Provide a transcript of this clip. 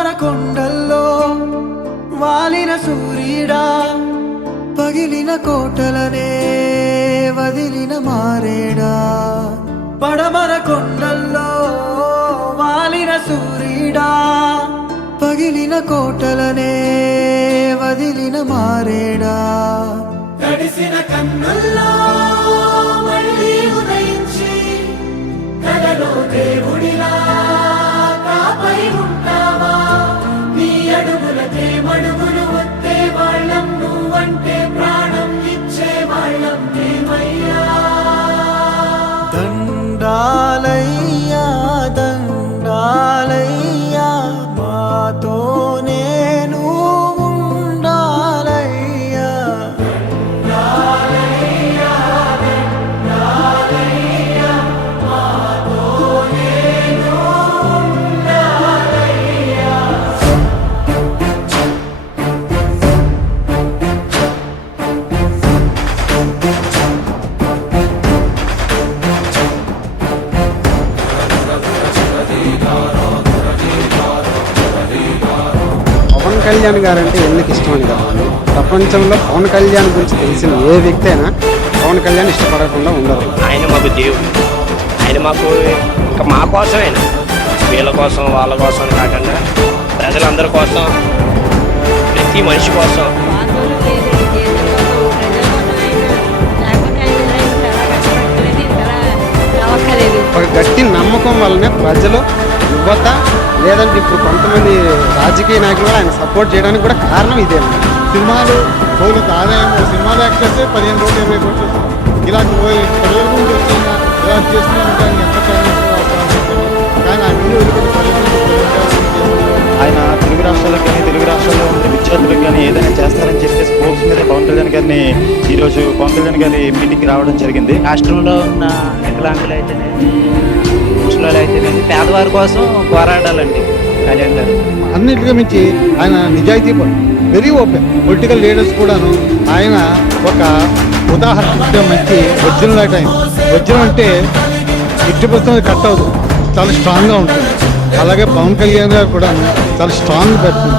పడమర కొండల్లో వాలిన సూర్యుడా, పగిలిన కోటలనే వదిలిన మారేడా. పడమర కొండల్లో వాలిన సూర్యుడా, పగిలిన కోటలనే వదిలిన మారేడా. తడిసిన కన్నుల్లో మళ్ళీ ఉదయించి కలలో దేవుడిలా కాపై ఉంటావా. నీ అడుగులకే మడుగులు వస్తే వాళ్ళం, నువ్వంటే ప్రాణం ఇచ్చే వాళ్ళం మేమయ్యా. దండాలయ్యా దండాలయ్యా, మాతో నేను ఉండాలయ్యా. దండాలయ్యా దండాలయ్యా, మాతో నేను ఉండాలయ్యా. పవన్ కళ్యాణ్ గారు అంటే ఎందుకు ఇష్టమని కాదు, ప్రపంచంలో పవన్ కళ్యాణ్ గురించి తెలిసిన ఏ వ్యక్తి అయినా పవన్ కళ్యాణ్ ఇష్టపడకుండా ఉండరు. ఆయన మాకు దేవుడు, ఆయన మాకు ఇంకా మా కోసమేనా, వీళ్ళ కోసం వాళ్ళ కోసం కాకుండా ప్రజలందరి కోసం, ప్రతి మనిషి కోసం. ఒక గట్టి నమ్మకం వల్లనే ప్రజలు, యువత, లేదంటే ఇప్పుడు కొంతమంది రాజకీయ నాయకులు కూడా ఆయన సపోర్ట్ చేయడానికి కూడా కారణం ఇదే. సినిమాలు పోలీసు ఆదాయం సినిమాలు యాక్ట్ చేస్తే 15 కోట్లు 20 కోట్లు ఇలాంటి ప్రజల గురించి వచ్చిన ఇలా చేస్తున్నారంటే ఆయన ఎంత కానీ ఆయన ఆయన తెలుగు రాష్ట్రాలకు కానీ తెలుగు రాష్ట్రాల్లో ఉన్న విద్యార్థులకు కానీ ఏదైనా చేస్తారని చెప్పి స్పోర్ట్స్ మీద పవన్ కళ్యాణ్ గారిని ఈరోజు పవన్ కళ్యాణ్ గారి మీటింగ్కి రావడం జరిగింది. రాష్ట్రంలో ఉన్న వికలాంగులు అయితేనేది, ముసలాలు అయితేనేది, పేదవారి కోసం పోరాడాలండి కళ్యాణ్ గారు. అన్నిటిగా మించి ఆయన నిజాయితీ వెరీ ఓపెన్. పొలిటికల్ లీడర్స్ కూడాను ఆయన ఒక ఉదాహరణ మంచి వజ్రం లాంటి ఆయన. వజ్రం అంటే ఎట్టి పుస్తకం కట్ అవుతుంది, చాలా స్ట్రాంగ్గా ఉంటుంది. అలాగే పవన్ కళ్యాణ్ గారు కూడా చాలా స్ట్రాంగ్ పెడుతుంది.